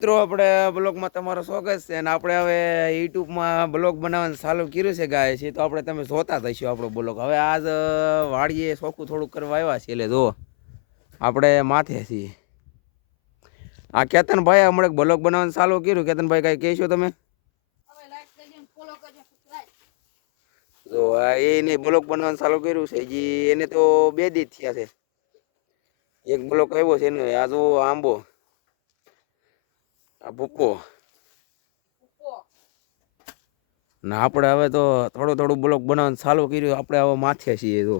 મિત્રો આપણે બ્લોગમાં તમારો સ્વાગત છે અને આપણે હવે યુટ્યુબમાં બ્લોગ બનાવવાનું ચાલુ કર્યું છે ગાય છે તો આપણે તમે જોતા થઈશું આપણો બ્લોગ હવે આજ વાડીએ ચોખ્ખું થોડુંક કરવા આવ્યા છે એટલે જો આપણે માથે છીએ આ કેતનભાઈ હમણાં બ્લોગ બનાવવાનું ચાલુ કર્યું કેતનભાઈ કાંઈ કહેશો તમે તો એને બ્લોગ બનાવવાનું ચાલુ કર્યું છે હજી એને તો 2 દિવસ થયા છે એક બ્લોગ આવ્યો છે એને આ જો આંબો આ ભૂકો ના આપણે હવે તો થોડું બ્લોક બનાવવાનું ચાલુ કર્યું આપણે હવે માથે છીએ જો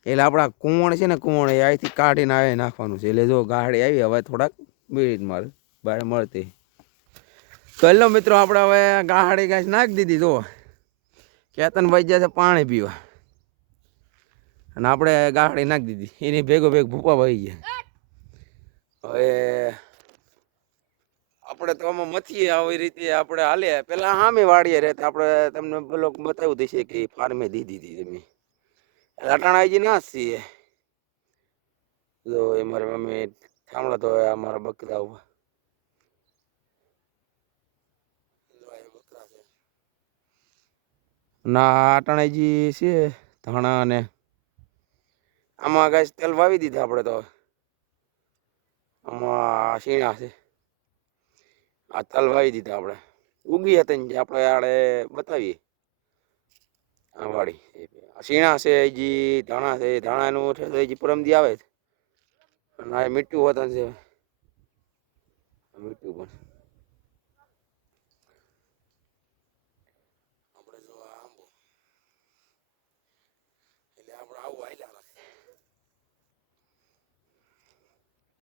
એટલે આપણા કુંવણ છે ને કુંવણ એ અહીંથી કાઢીને આવી નાખવાનું છે એટલે જો ગાડી આવી હવે થોડાક મિનિટમાં બહાર મળતી તો હેલો મિત્રો આપણે હવે ગાડી ગાય નાખી દીધી જો કેતનભાઈ જાય છે પાણી પીવા અને આપણે ગાડી નાખી દીધી એની ભેગો ભૂપા ભાઈ ગયા હવે આપણે તો આમાં મથીએ આવી રીતે આપણે હાલે પેલા સામે વાડીએ રહેતા આપણે તમને બ્લોક બતાવી દઈશે કે ફાર્મે દીધી હતી તમે અટાણાજી ના છીએ જો એ મારી મમ્મી થાંભળો તો અમારા બકરા ઉભા ના અટાણાજી છે ધાણા અને આમાં ગાય તેલ વાવી દીધા આપણે તો આમાં શીણા છે આ તલ વાવી દીધા આપણે ઉગી હતા ને આપણે આડે બતાવીએ આ વાડી શીણા છે હજી ધાણા છે ધાણાનું હજી પરમદી આવે છે અને આ મીઠું હોતા છે મીઠું પણ